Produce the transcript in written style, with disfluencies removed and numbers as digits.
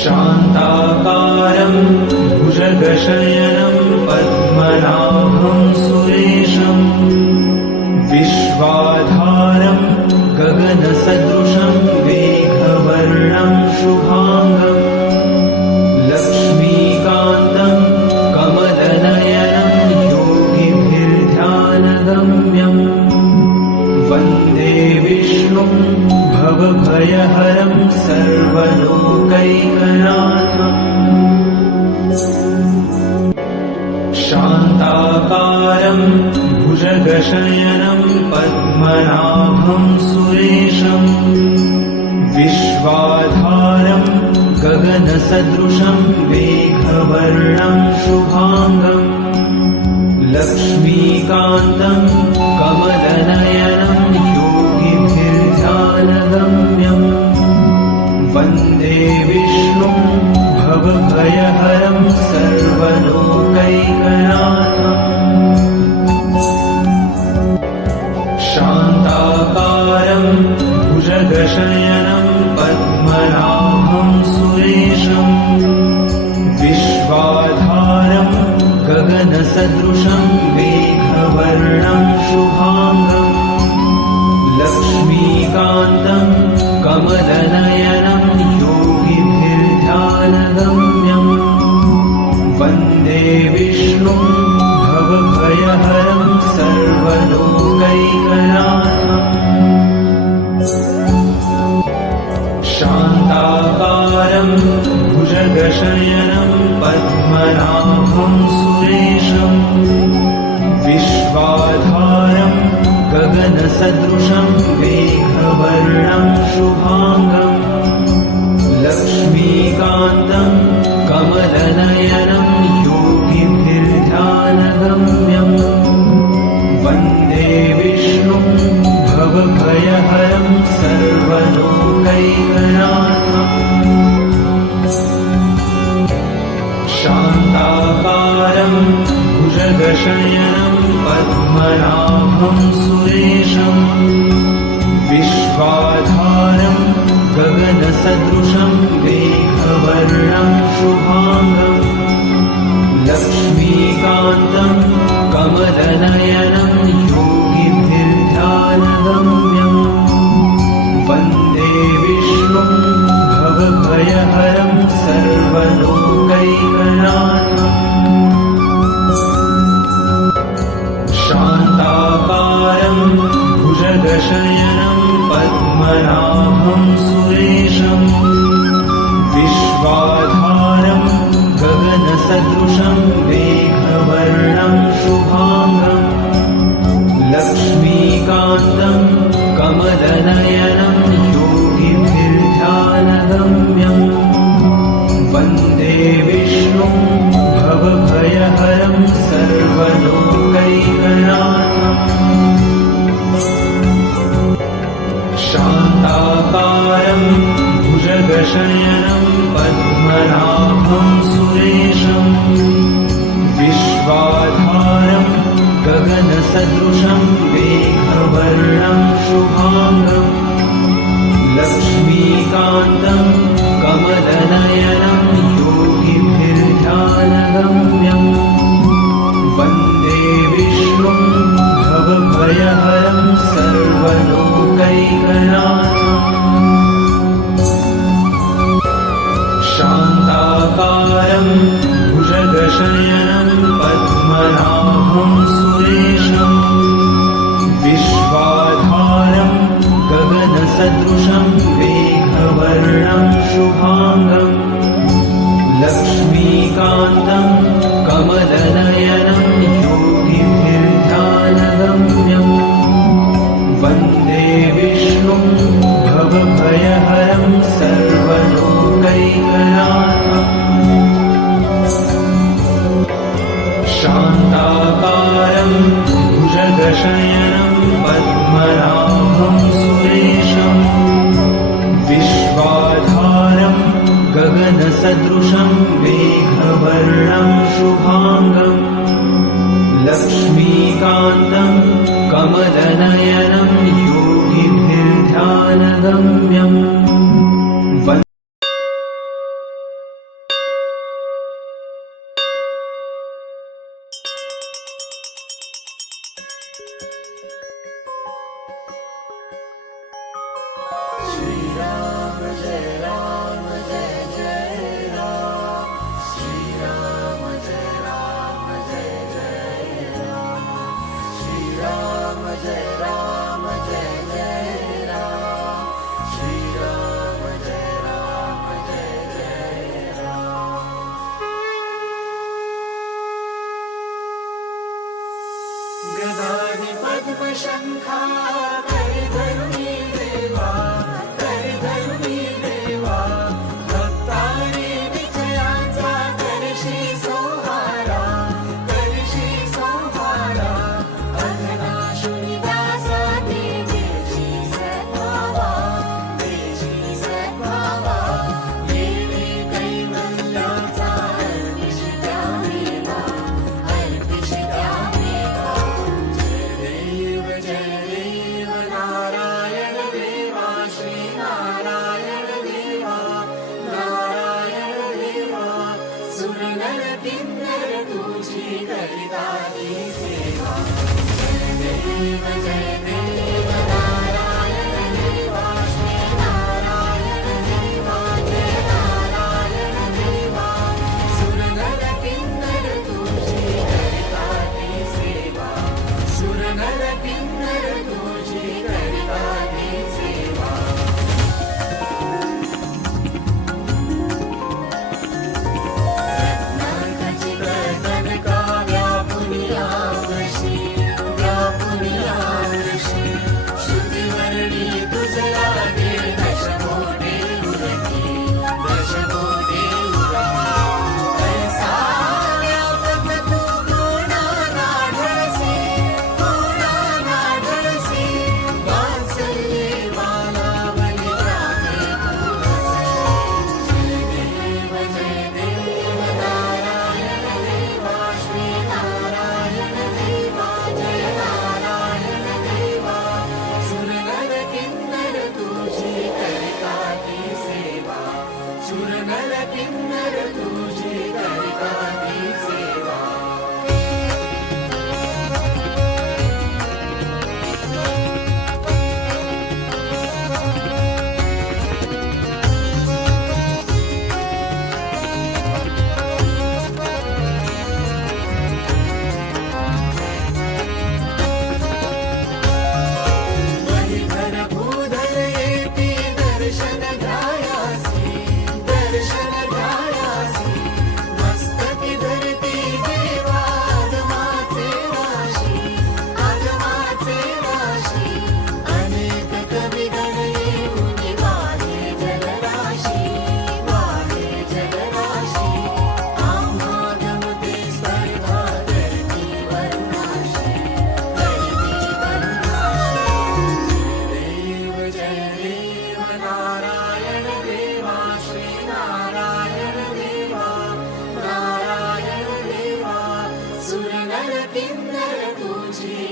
शान्ताकारं भुजगशयनं पद्मनाभं सुरेशं विश्वाधारं गगनसदृशं मेघवर्णं शुभांगं लक्ष्मीकान्तं कमलनयनं योगिभिर्ध्यानगम्यं वन्दे विष्णुं भवभयहरं सर्वलोकैकनाथम् शान्ताकारं भुजगशयनं पद्मनाभं सुरेशं विश्वाधारं गगनसदृशं मेघवर्णं शुभांगं लक्ष्मीकान्तं कमलनयनं योगिभिर्ध्यानगम्यं वन्दे विष्णुं भवभयहरं सर्वलोकैकनाथम् शान्ताकारं भुजगशयनं पद्मनाभं सुरेशं विश्वाधारं गगनसदृशं मेघवर्णं शुभांगं लक्ष्मीकान्तं कमलनयनं योगिभिर्ध्यानगम्यं वन्दे विष्णुं भवभयहरं सर्वलोकैकनाथम् शान्ताकारं भुजगशयनं पद्मनाभं सुरेशं विश्वाधारं गगनसदृशं मेघवर्णं शुभांगं लक्ष्मीकान्तं कमलनयनं योगिभिर्ध्यानगम्यं वन्दे विष्णुं भवभयहरं सर्वलोकैकनाथम् शान्ताकारं भुजगशयनं पद्मनाभं सुरेशं विश्वाधारं गगनसदृशं मेघवर्णं शुभांगं लक्ष्मीकान्तं कमलनयनं योगिभिर्ध्यानगम्यं वन्दे विष्णुं भवभयहरं सर्वलोकैकनाथम् शान्ताकारं भुजगशयनं पद्मनाभं सुरेशं विश्वाधारं गगनसदृशं मेघवर्णं शुभांगं लक्ष्मीकान्तं कमलनयनं योगिभिर्ध्यानगम्यं वन्दे विष्णुं भवभयहरं सर्वलोकैकनाथम् शान्ताकारं भुजगशयनं पद्मनाभं सुरेशं विश्वाधारं गगनसदृशं मेघवर्णं शुभांगं लक्ष्मीकान्तं कमलनयनं योगिभिर्ध्यानगम्यं वन्दे विष्णुं भवभयहरं सर्वलोकैकनाथम् शान्ताकारं भुजगशयनं पद्मनाभं सुरेशं विश्वाधारं गगनसदृशं मेघवर्णं शुभांगं लक्ष्मीकान्तं कमलनयनं योगिभिर्ध्यानगम्यं वन्दे विष्णुं भवभयहरं सर्वलोकैकनाथम् शान्ताकारं भुजगशयनं पद्मनाभं सुरेशं विश्वाधारं गगनसदृशं मेघवर्णं शुभांगं लक्ष्मीकान्तं कमलनयनं योगिभिर्ध्यानगम्यं शंखा करी धरुणी देवा, करी धरुणी देवा. भक्तांनी विजयाचा करशी सोहारा, करशी सोहारा. अघनाशुनी दासा देशी सद्भावा, देशी सद्भावा. देवी कैवल्याचा अर्पिष द्यावेला, अर्पिष द्यावेला. जय देव नारायण देवा, श्री नारायण देवा, नारायण देवा. सुरनर किन्नर तुझी करिताती सेवा. जय देव नारायण देवा, श्री नारायण देवा, जय नारायण देवा. सुरनर किन्नर तुझी करिताती सेवा, सुरनर किन्नर तुझी करिताती सेवा. रत्नाखचित कनका व्यापुनिया वशी, व्यापुनिया वशी. श्रुतिवर्णी तुझ लागे दशमोटे उरती, दशमोटे उरती. कैसा व्यापक तू गुणाना ढळसी, गुणाना ढळसी. वात्सल्ये वालावली रामे तू रसली. जय देव नारायण देवा, श्री नारायण देवा, जय नारायण देवा. सुरनर किन्नर तुझी करिताती सेवा, सुरनर किन्नर तुझी करिताती सेवा. हरिहर भूधर येती दर्शन घ्यायासी, दर्शन घ्यायासी. मस्तकी धरती देवा आगमाचे राशी, आगमाचे राशी. अनेक कविगण येऊन वाहे जलराशी, वाहे जलराशी. आम्हा गमते स्पर्धा धरती वरुणाशी, धरती वरुणाशी. जय देव नारायण देवा, श्री नारायण देवा, नारायण देवा. सुरनर किन्नर तुझी